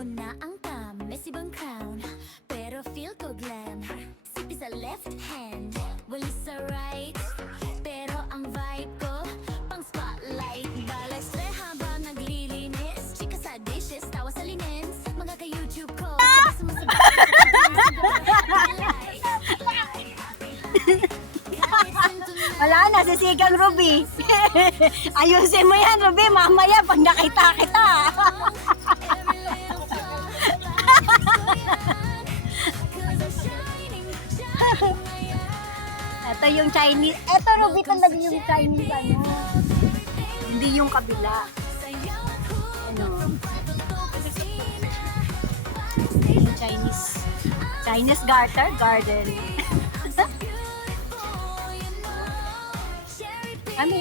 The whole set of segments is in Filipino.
Nakauna ang tamis ibang crown, pero feel ko glam. Sipi sa left hand, wali sa right, pero ang vibe ko pang spotlight. Balastre habang naglilinis, chika sa dishes, tawa sa linens. Mga ka-YouTube ko, Wala na, sisigang Ruby. Ayusin mo yan, Ruby. Mamaya pag nakita kita. Ito yung Chinese. Ito, Ruby, talaga yung Chinese, ano. Hindi yung kabila. Ano. Yung Chinese garden. Ano?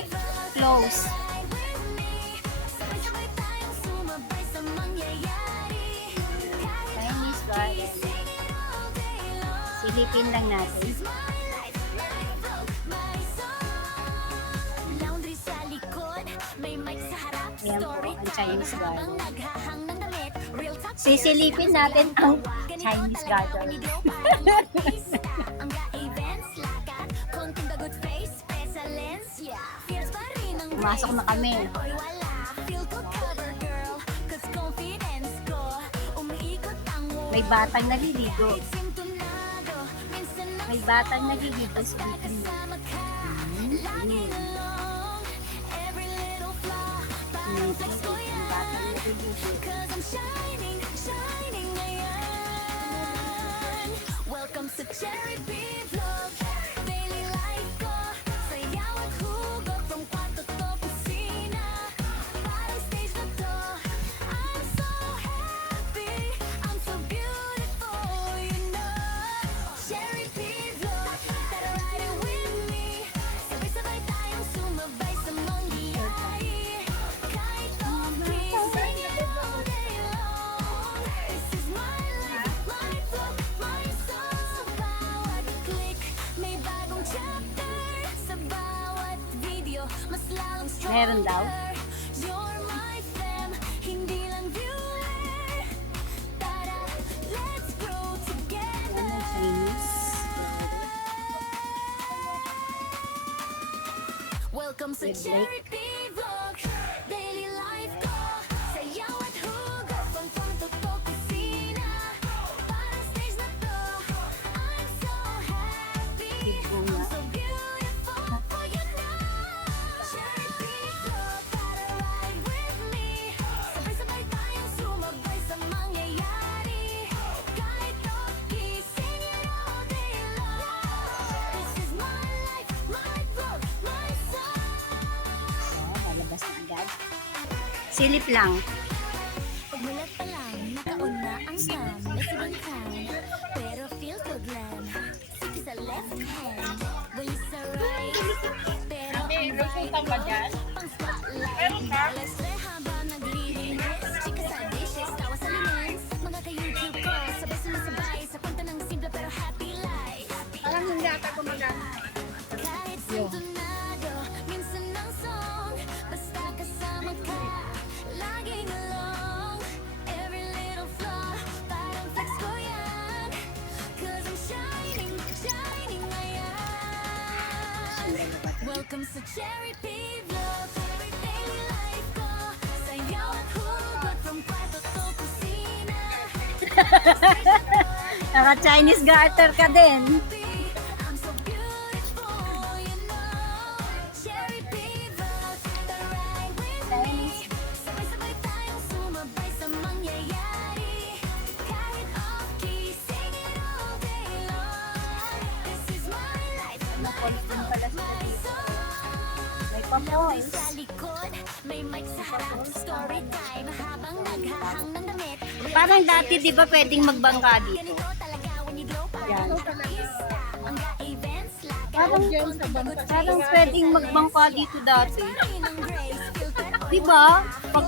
Close. Chinese garden. Silipin lang natin. Ayan po ang Chinese garden. Sisilipin natin ang Chinese garden. Pumasok na kami. May batang naliligo. May batang naliligo sa bikin. Welcome to Cherry Bee Vlog. Daily life ko, sayaw at hugot from kwarto to kusina. Para stage na to, I'm so happy, I'm so beautiful, you know. Cherry Bee Vlog, tara ride it with me. Sabay-sabay tayong sumabay sa mangyayari. Kahit okay, sing it all day long. This is my life, my vlog, my song. Bawat click, may bagong chapter. Sa bawat video, mas lalong stronger. Meron daw? You're my fam, hindi lang viewer. Tara, let's grow together. Ayan ang Chinese. Welcome sa With Cherry Bee Vlog. Daily life ko, sayaw at hugot pang kwarto to kusina. Para stage na to, I'm so happy, I'm so beautiful, for you know. Cherry Bee Vlog, tara ride with me. Sabay-sabay tayong sumabay sa mangyayari. Kahit okay, sing it all day long. This is my life, my vlog, my song. Lalabas na agad. Silip lang. Pagmulat pa lang, nakauna ang tamis ibang crown, pero feel ko glam. Sipi sa left hand, wali sa right, pero ang vibe ko pang spotlight. Balastre habang naglilinis, chika sa dishes, tawa sa linens. Mga ka-YouTube ko, sabay sumasabay sa kwento ng simple pero happy life. Parang hindi ata gumagana. Kahit sintonado, minsan ang song, basta kasama ka, laging along. Every little flaw, parang flex ko yan. 'Cause I'm shining, shining ngayon. Welcome sa Cherry Bee Vlog. Daily life ko, sayaw at hugot from kwarto to kusina. Naka-Chinese garter ka din. I'm so beautiful, you know. Cherry Bee Vlog, tara ride with me. Sabay-sabay tayong sumabay sa mangyayari. Kahit off-key, sing it all day long. This is my life, my vlog, my song. May Laundry pa-pose. sa likod, may mic sa harap. Story time habang naghahang ng damit. Parang dati, di ba pwedeng magbangka dito? Ganito talaga when you glow, Yan. parang artista. Ang events lakas. Parang pwedeng magbangka dito dati. Ng grace, filter oil. Di ba? Pag...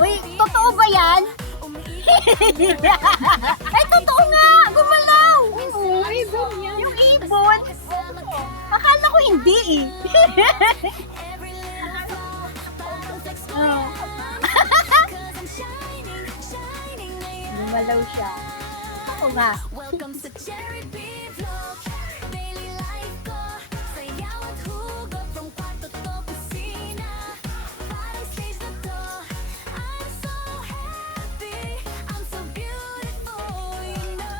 Uy, totoo ba yan? Ay, totoo nga! Gumalaw! Yung ibon! Akala ko hindi eh. Oh. gumagalaw siya. Ako nga. Welcome sa Cherry B Vlog. Daily life ko, sayaw at hugot from kwarto to kusina. Parang stage na to, I'm so happy, I'm so beautiful, you know.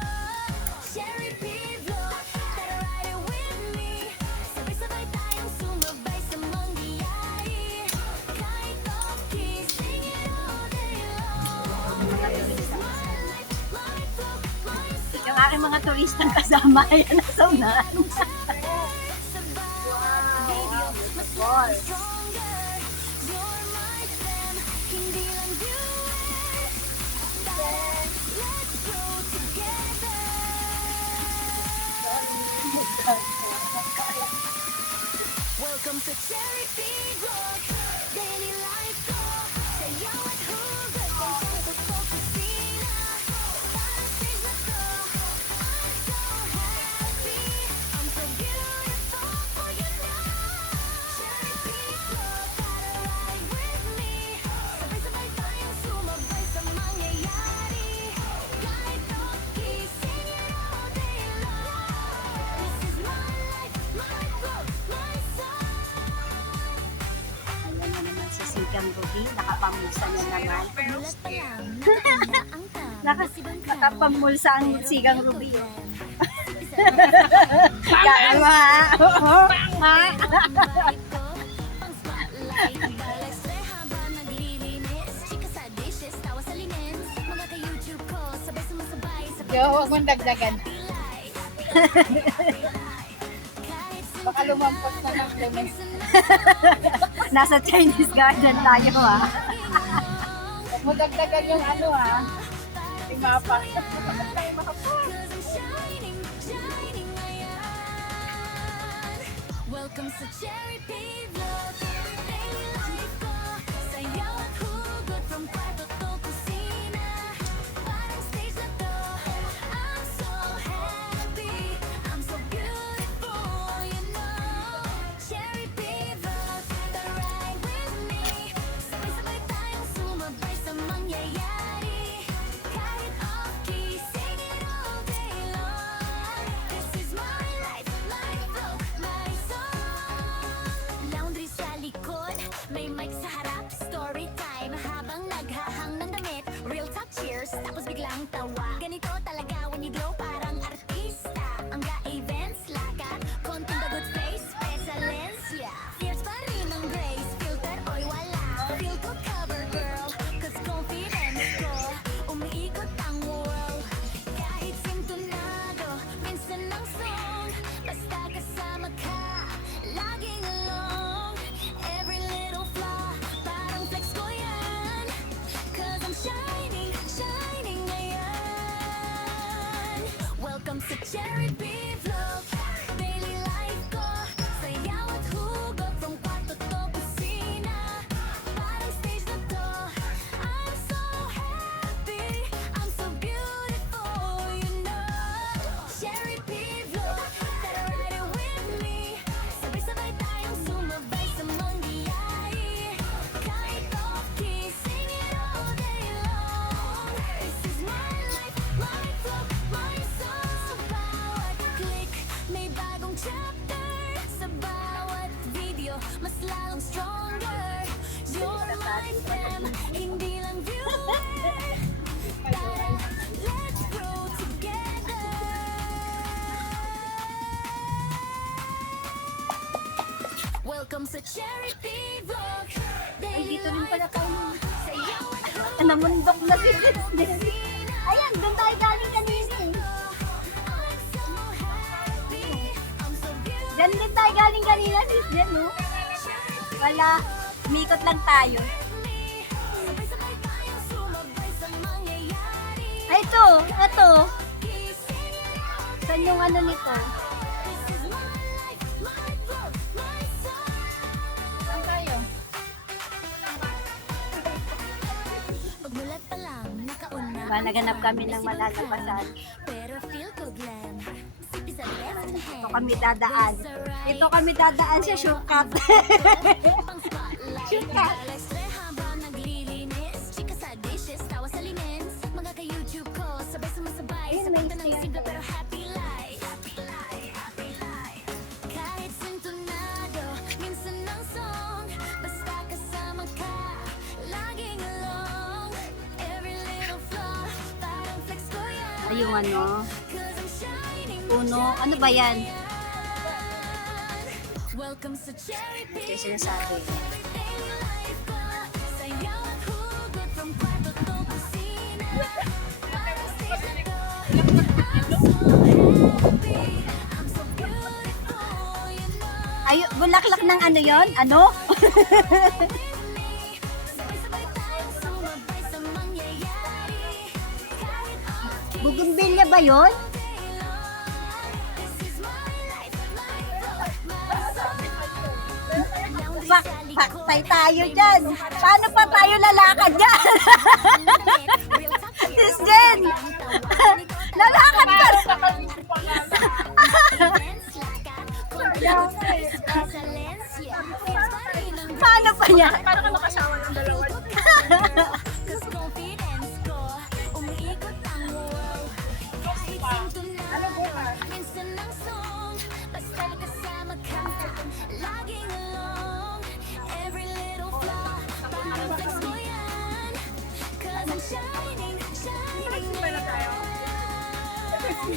Cherry B Vlog, tara ride it with me. Sabay-sabay tayong sumabay sa mangyayari. Kahit okay, sing it all day long. This is my life, my vlog, my song. Yung aking mga turistang kasama, yan nasa unahan. Welcome to Cherry B Vlog. Daily life ko, sayaw at hugot from kwarto to kusina. Parang stage na to, I'm so happy, I'm so beautiful, oh you know. Cherry B Vlog, tara ride with me. Sabay-sabay tayong sumabay sa mangyayari. Kahit okay, sing it all day long. This is my life, my vlog, my song. Ayan na naman si Sigang Ruby, nakapamusa na naman. Mulat pa lang, nakauna ang Nakapamulsa ang Sigang Ruby. Kaya mo ha? Ha? Yo, huwag mong dagdagan. Baka lumampot na ng lemon. Nasa Chinese garden tayo ha. Huwag mo dagdagan yung ano ha. Yung mapa. Welcome sa Cherry B Vlog. Daily life ko, sayaw at hugot from kwarto to kusina. Parang stage na to, I'm so happy, I'm so beautiful, you know. Cherry B Vlog, tara ride with me. Sabay-sabay tayong sumabay sa mangyayari. Kahit off-key, sing it all day long. This is my life, my vlog, my song. Laundry sa likod, may mic sa harap, story time habang naghahang ng damit. Real talk, cheers, tapos biglang tawa. Ganito talaga when you glow, parang artista. Ang ga-events, lakat, konting the good face, special lens, yeah. Fierce pa rin ang grace, filter oy wala. Feel ko cover girl, cause confidence ko, umiikot ang world. Kahit sintonado, minsan ang song, basta kasama ka, laging along. Every little flaw, parang flex ko yan, cause I'm shining, shining ngayon. Welcome sa Cherry B Vlog. Daily life ko, sayaw at hugot from kwarto to kusina. Parang stage na to, I'm so happy, I'm so beautiful, you know. Cherry B Vlog, tara ride it with me. Sabay-sabay tayong sumabay sa mangyayari. Kahit off-key, sing it all day long. This is my life, my vlog, my song. Sa bawat click, may bagong chapter. Sa bawat video, mas lalong stronger. You're my fam, hindi lang viewer. Tara, let's grow together. Welcome sa Cherry B Vlog. Ay, dito rin pala tayo. Sayaw at hugot. Namundok na si Disney. Ayan, doon tayo galing kanina eh. I'm so happy, I'm so beautiful. Diyan din tayo galing kanina, sis Jen, no? Wala, umikot lang tayo. Sabay-sabay tayong sumabay sa mangyayari. Ay, ito. Saan yung ano nito? This is my life, my vlog, my song. Saan tayo? Pagmulat pa lang, nakauna. Diba, naganap kami ng malalabasan. Pero feel ko glam. Sipi sa left hand. Dito kami dadaan. Dito kami dadaan sa shortcut. Pang spotlight. Shortcut. Alas habang naglilinis. Chika sa dishes, tawa sa linens. Mga ka-YouTube ko, Ay, yung ano, puno, ano ba yan? Welcome sa Cherry Ito yung sinasabi. Sayaw at hugot from kwarto to kusina. Para stage na to, I'm so beautiful, you know. Ay, bulaklak ng ano yon? Ano? Sabay-sabay tayong sumabay sa mangyayari. Kahit okay, Bougainvillea ba yon? this is my life, Paktay tayo dyan. Paano pa tayo lalakad dyan? Sis Jen! Lalakad ka! Paano pa niya? Paano ka makasawa ng dalawa? Confidence ko, umiikot ang world. Kahit sintunado, minsan ang song. Basta kasama ka, laging along. Every little flaw, parang flex ko yan. 'Cause I'm shining, shining na yan.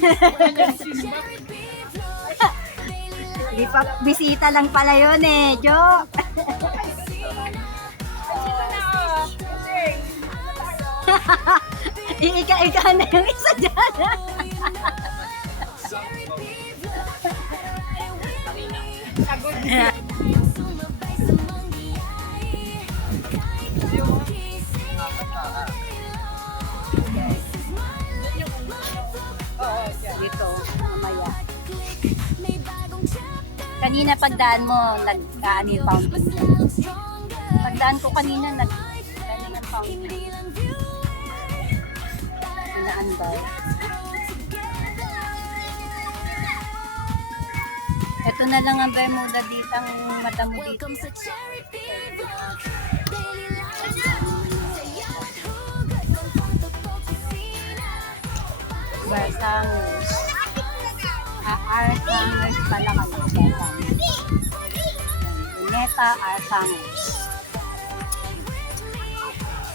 Welcome to Cherry Bee Vlog. Daily life Di pa, bisita lang pala yun eh, Jo. Iika-ika na yung isa dyan. Cherry Bee Vlog. Ride with me. Sumabay sa mangyayari. Kahit low-key, sing it all day long. This is my life, my vlog. Dito, mamaya. Click, may bagong chapter. Kanina pagdaan mo, nag-ano yung fountain. Mas lalong stronger. Pagdaan ko kanina, nag-ano yung fountain. Hindi lang viewer. Inaandar. Ito na lang ang Bermuda dito, ang madamo dito. Welcome sa Cherry Bee Vlog. Daily life. Sayaw at hugot from kwarto to kusina. Arsangers. Arsangers pala kami. Neta Arsangers.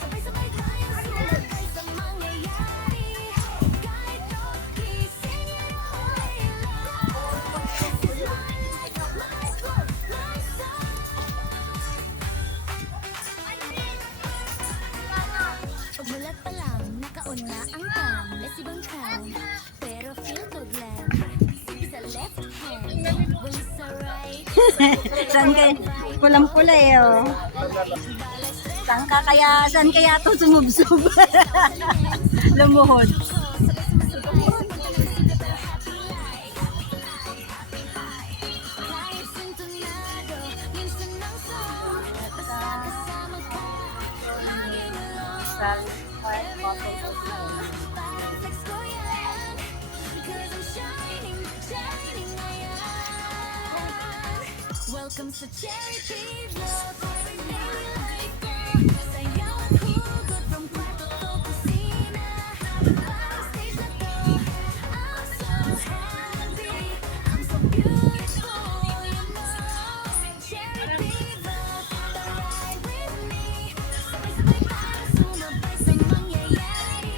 Sabay-sabay tayong sumabay sa mangyayari. Kahit low-key, sing it all day long. This is my life, my vlog, my song. Pagmulat pa lang, nakaon na ang cam. Less ibang crown, pero feel good lang. Sa left hand, wali sa right. Saan kaya? Pulang-pula eh, oh. Saan kaya ito sumubsub? Lumuhod. Kahit sintonado, minsan ang song. Basta kasama ka, laging along. Every little flow, parang flex ko yan. 'Cause I'm shining, shining na yan. Welcome sa Cherry Bee Vlog. Daily life ko, sayaw at hugot from kwarto to kusina. Parang stage na to, I'm so happy. I'm so beautiful, you know. Cherry Bee Vlog, ride with me. Sabay-sabay tayong sumabay sa mangyayari.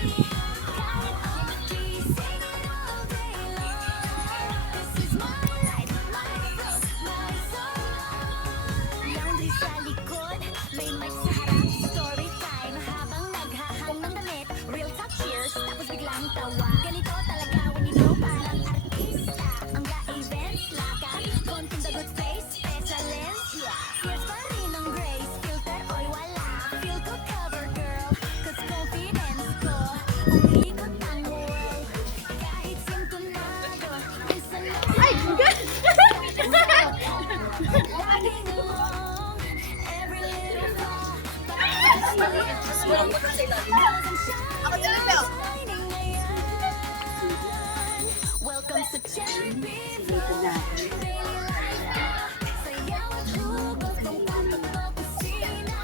Kahit okay, sing it all day long. This is my life, my vlog, my song. Laundry sa likod, may mic sa harap. Story time, habang naghahang ng damit. Real talk, cheers, tapos biglang tawa. Ganito talaga when you know parang artista. Ang ga-events, laka, konting the good face, specialencia. Here's pa rin ang grace, filter oy wala. Feel ko cover girl, 'cause confidence ko, umiikot ang world. Kahit sintonado, minsan lang laging along. Every little flaw, welcome sa Cherry Bee Dito na. Daily life ko, sayaw at hugot from kwarto to kusina.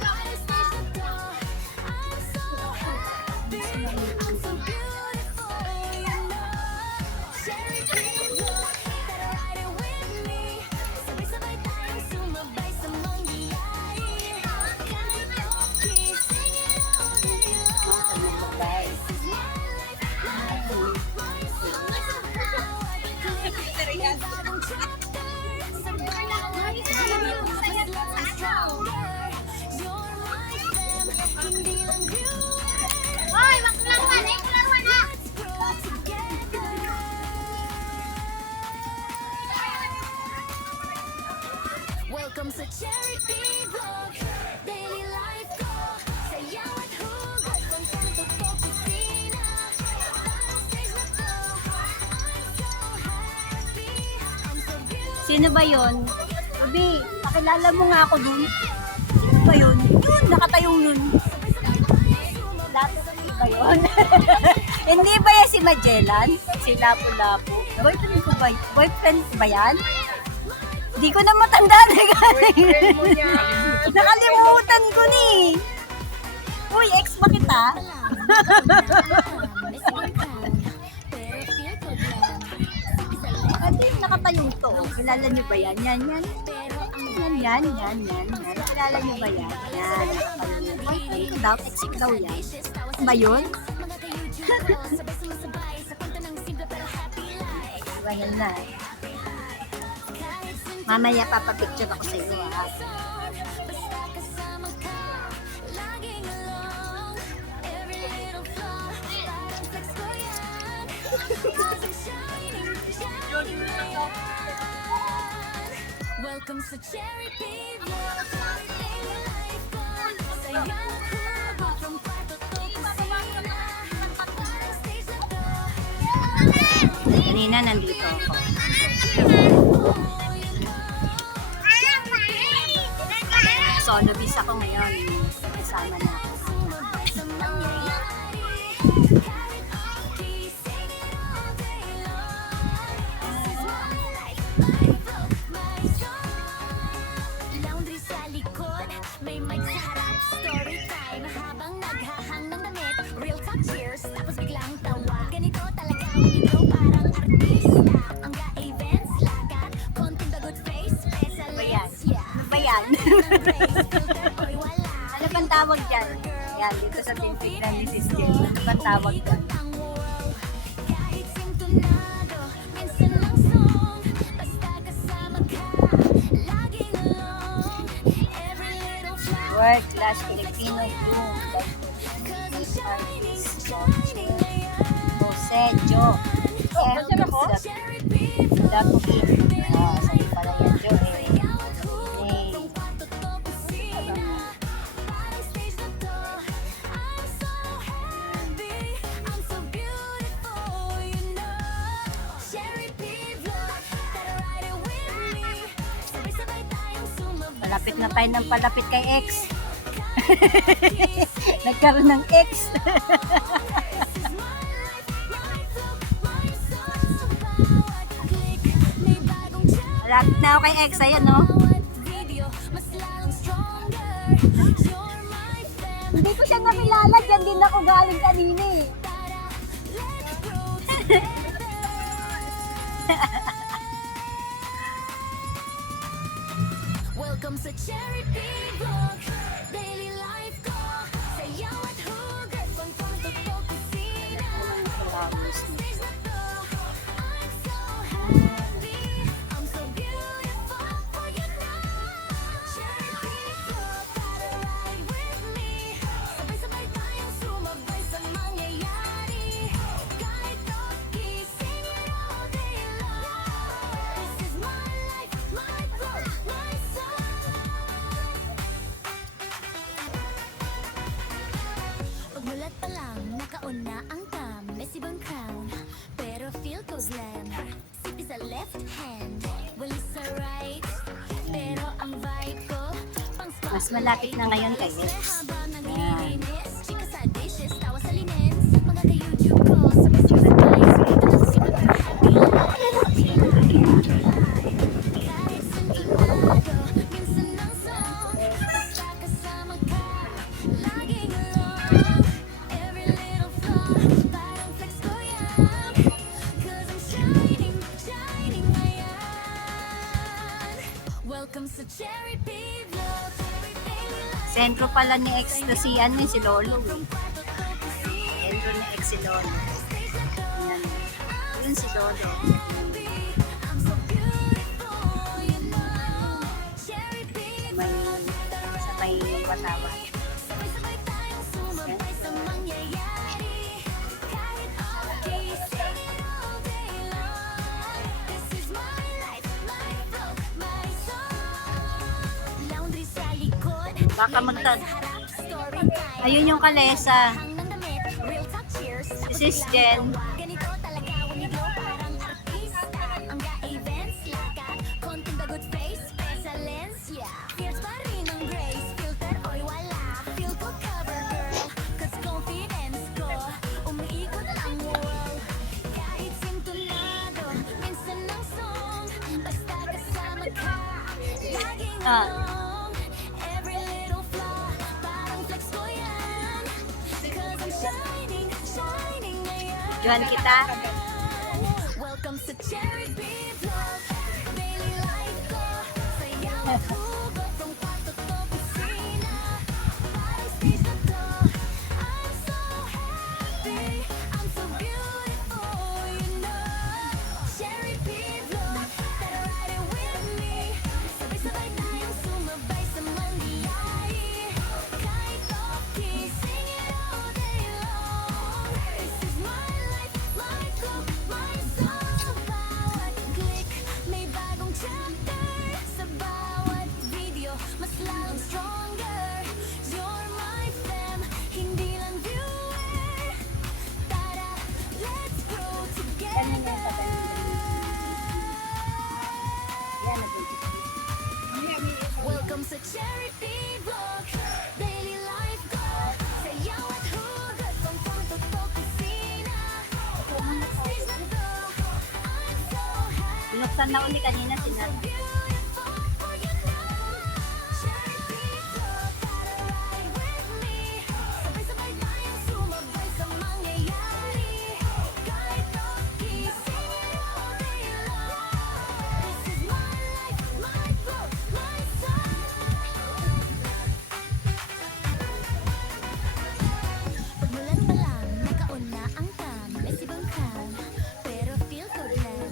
Para stage na to, I'm so happy. I'm so beautiful, you know. Cherry Bee Vlog, tara ride it with me. Sabay-sabay tayong sumabay sa mangyayari. Kahit okay, sing it all day long. This is my life, my Sino ba yun? Ruby, pakilala mo nga ako dun. Sino ba yun? Yun, nakatayong nun. Lato ba yun? Hindi ba yan si Magellan? Si Lapu-Lapu? Boyfriend ko ba? Boyfriend ba yan? Hindi ko na matandaan. Boyfriend mo yan. Nakalimutan ko ni. Uy, ex ba kita? Ate, nakatayong to. Kilala niyo ba yan? Yan. Yan. Kilala niyo ba yan? Yan, nakatayong. Boyfriend ko daw, ex ko daw yan. Ba yun? Diba yan na? Mamaya papapicture ako sa iyo, ha? Welcome sa Cherry Pivot. Daily life ko. Saya ang hugot from kwarto to kusina. Parang stage na to. Kanina nandito ako. So, nabis ako ngayon. Kasama na ako. Laundry sa likod, may mic sa harap. Story time habang naghahang ng damit. Real talk cheers, tapos biglang tawa. Ganito talaga umito parang artista. Ang ga-events, lakat, konting the good face. Specialist, yeah. Ano ba yan? Filter, boy, wala. Ano bang tawag dyan? Yan, dito sa tintig ng Mrs. Jen. Ano bang tawag dyan? Ang world, kahit sintonado, minsan lang song. Basta kasama ka, laging alone. Every little flower. World class Filipino bloom. Like Cause I'm shining, artist. shining ngayon. Jose Jo. Nasaan ako? Cherry Pivot. Dapo sa'yo pala yan, Jo. Sayaw at hugot Eh. from kwarto to kusina. Parang stage na to. I'm so happy. I'm so beautiful, you know. Cherry Pivot. Gotta ride it with me. Sabay-sabay tayong sumabay. Palapit na tayo ng palapit kay ex. Nagkaroon ng ex. Malapit na ako kay ex. Ayan, no? Hindi ko siya nakilala. Diyan din ako galing kanina eh. Welcome sa Cherry Pivot. Daily life ko. Sayaw at hugot. Pang kwarto to kusina. Parang stage na to. I'm so happy. I'm so beautiful for you now. Cherry Pivot. Gotta ride with me. Sabay-sabay tayong sumabay sa mangyayari. Kahit okay, sing it all day long. This is my life, my flow, my song. Pagmulat pa lang, nakauna ang cam. May sibang crown, pero feel ko glam. Sipi sa left hand, wali sa right. Pero ang vibe ko, pang spot. Mas malapit na ngayon kay ex. Habang naglilinis, chika sa dishes, tawa sa linens. Mga ka-YouTube ko, sabay-sabay. Ito na si Pagka Happy Life. Kahit sintonado, minsan ang song. Basta kasama ka, laging alone. Every little flaw, parang flex ko yan. 'Cause I'm shining, shining ngayon. Welcome sa Cherry Pivot. Sentro pala ni ex to si ano si Lolo. Sentro ni ex si Lolo. Yan. Yun si Lolo. May sa may wasawa. Baka magtan. Ayun yung kalesa. This is Jen. Ganito talaga, unigo parang artista. Ang ga-events, lakat, konti Ah. along. Every little flaw, parang flex ko yan. Because I'm shining, shining ngayon. Johan kita. Welcome sa Cherry B Vlog. Daily life ko, sayaw at hugot from kwarto to kusina. Parang stage na to, I'm so happy. I'm so beautiful, you know. Cherry B Vlog, tara ride it with me. Sabay-sabay tayong sumabay sa mangyayari. Kahit off-key, sing it all day long. This is my life, my club, my song. Bawat click, may bagong chapter. Sa bawat video, mas lalong stronger. You're my fam, hindi lang viewer. Tara, let's grow together. Welcome sa Cherry B Vlog. Daily life ko, sayaw at hugot from kwarto to kusina. Parang stage na to, I'm so happy. Binuksan na uli kanina sinan. Beautiful for you now. Cherry B Vlog, tara ride with me. Sabay-sabay tayong sumabay sa mangyayari. Kahit off-key, sing it all day long. This is my life, my flow, my song. Pagmulan pa lang, nakauna ang cam. May sibang cam, pero feel good lang.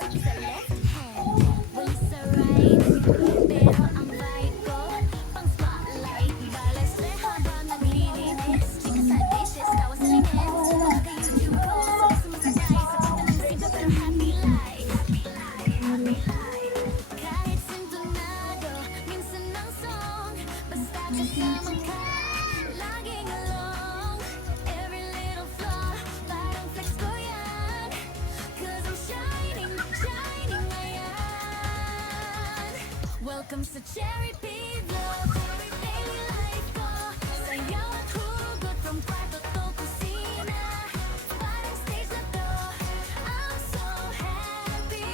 Sige sa left hand, wali sa right. Pero ang vibe ko, pang spotlight. Balas na habang naglilinis. Chika sa dishes, tawa sa linis. Pagka-YouTube ko, sumasabay sa banda ng simple pero happy life. Kahit sintonado, minsan ang song. Basta kasama ka, laging along. Every little flaw, parang flex ko yan. 'Cause I'm shining, shining ngayon. Welcome sa Cherry B Vlog. Daily life ko, sayaw at hugot from kwarto to kusina. Parang stage na to, I'm so happy.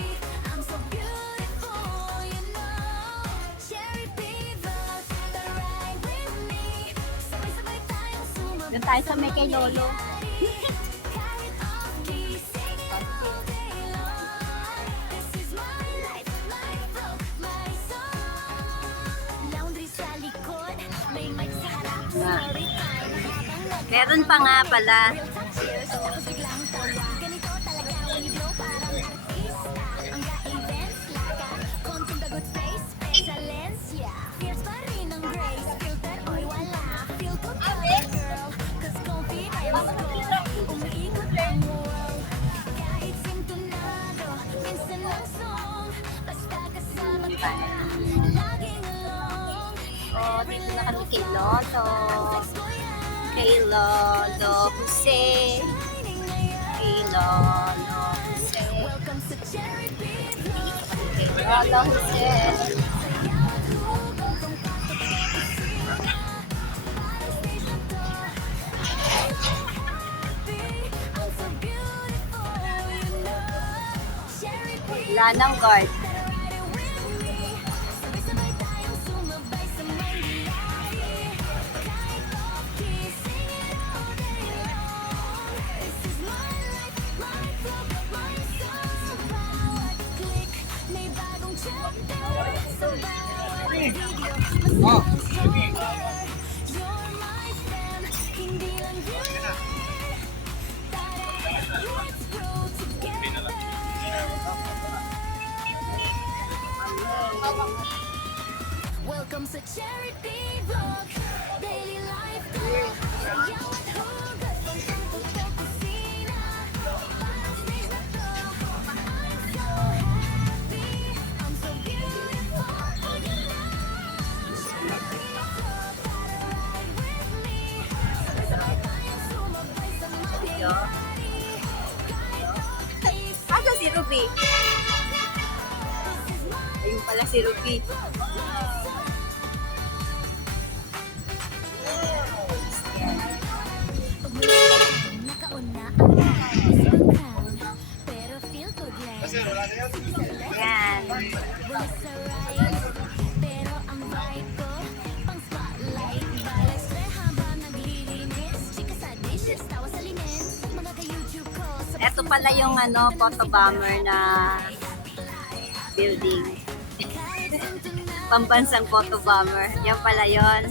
I'm so beautiful, you know. Cherry B Vlog, tara ride with me. Sabay-sabay tayong sumabay Doon tayo sa may kay Lolo. kahit off-key, sing it all day long. This is my life, my flow, my song. Laundry sa likod, may mic sa harap. Story time, habang Meron pa nga pala. real talk, cheers, tapos biglang tawa. Ganito talaga when you blow, parang artista. Ang ka-events, laka, konting the good face, special lens, yeah. Fierce pa rin ang grace, filter, oy wala. Feel good ka, girl, 'cause confidence ko, umiikot ang world. Kahit sintonado, minsan lang song, basta kasama ka, laging along. Oh, dito na kami kay Lolo. Flex ko yan. Kay Lolo Jose. Shining ngayon. Kay Lolo Jose. Welcome sa Cherry B Vlog. Kay Lolo Jose. Sayaw at hugot from kwarto to kusina. Parang stage na to, I'm so happy. I'm so beautiful, you know. Cherry B Wala nang guard. tara ride it with me. Sabay-sabay tayong sumabay sa mangyayari. Kahit off-key, sing it all day long. This is my life, my flow, my song. Sa bawat click, may bagong chapter. Sa bawat video, mas lalong stronger. You're my fam, hindi lang viewer. Tara, let's grow together. Welcome sa Cherry B Vlog. Daily life ko, sayaw at hugot from kwarto to kusina. Parang stage na to, I'm so happy. I'm so beautiful, you know. Cherry B Vlog, tara ride with me. Sabay-sabay tayong sumabay sa mangyayari. Kahit off-key, Asa si Ruby? this is my Ayun pala si Ruby. Nakauna ang isang crown, pero feel good lang. Sige sa left, Yan. wala sa right, pero Ito pala yung ano, photo bomber na building. Pambansang photo bomber. Yan pala yun.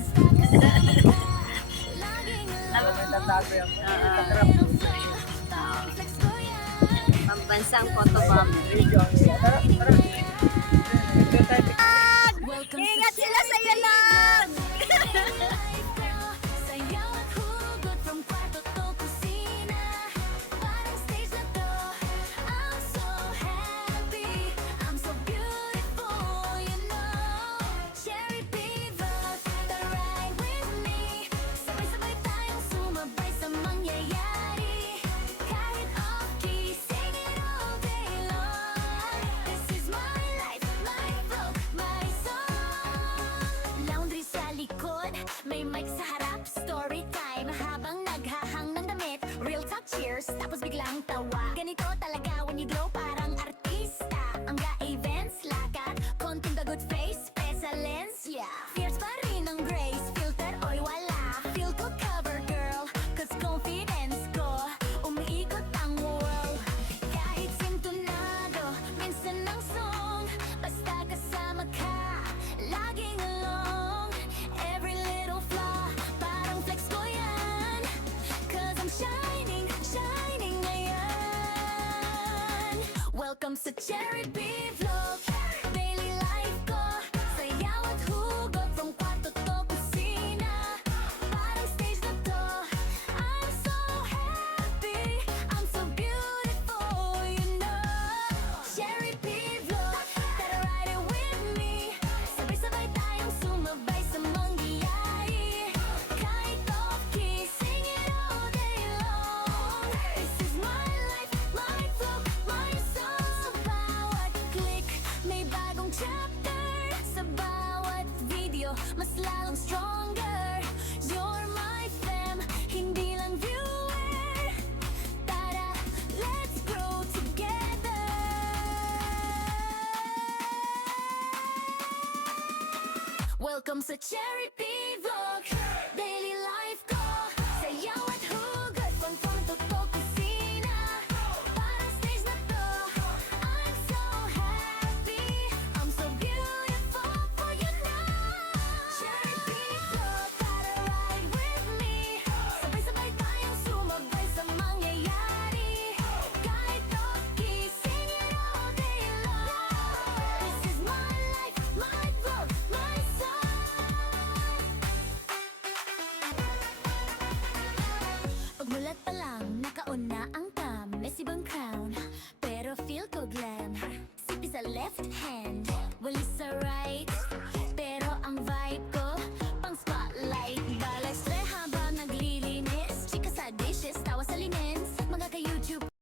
Pambansang photo bomber. Ingat sila sa iyo lang! Sayaw at hugot from kwarto to kusina. Parang stage na to. I'm so happy. I'm so beautiful, you know. Cherry Pivot, tara ride with me. Sabay-sabay tayong sumabay sa mangyayari. Kahit off-key, sing it all day long. This is my life, my flow, my song. Laundry sa likod, may mic sa harap, story time habang naghahang ng damit. Real talk, cheers, tapos biglang tawa. Ganito talaga when you glow parang artista. Ang ga-events, lakat, konting the good face, pesa lens, yeah. Fierce pa rin ang grace, filter oy wala. Feel ko cover girl, cause confidence ko umiikot ang world. Kahit sintonado, minsan ang song, basta kasama ka, laging along. Every little flaw, parang flex ko yan. Cause I'm shining, shining ngayon. Welcome sa Cherry B Vlog, daily life ko. Sayaw at hugot from kwarto to kusina. Parang stage na to. I'm so happy, I'm so beautiful, you know. Cherry B Vlog, tara ride it with me. Sabay-sabay tayong sumabay sa mangyayari. Kahit off-key, sing it all day long. This is my life, my flow, my song. Sa bawat click, may bagong chapter. Sa bawat video, mas lalong stronger. You're my fam, hindi lang viewer. Tara, let's grow together. Welcome sa Cherry P Vlog, daily life ko. Sayaw at hugot, from kwarto to kusina. Parang stage na to. I'm so happy, I'm so beautiful for you now. Cherry P Vlog, tara ride with me. Sabay-sabay tayong sumabay sa mangyayari. Kahit off-key, sing it all day long. This is my life, my vlog, my song. Pagmulat pa lang, nakauna ang cam. Messi bang crown? Pero feel ko glam. Sipi sa left hand, walis sa right.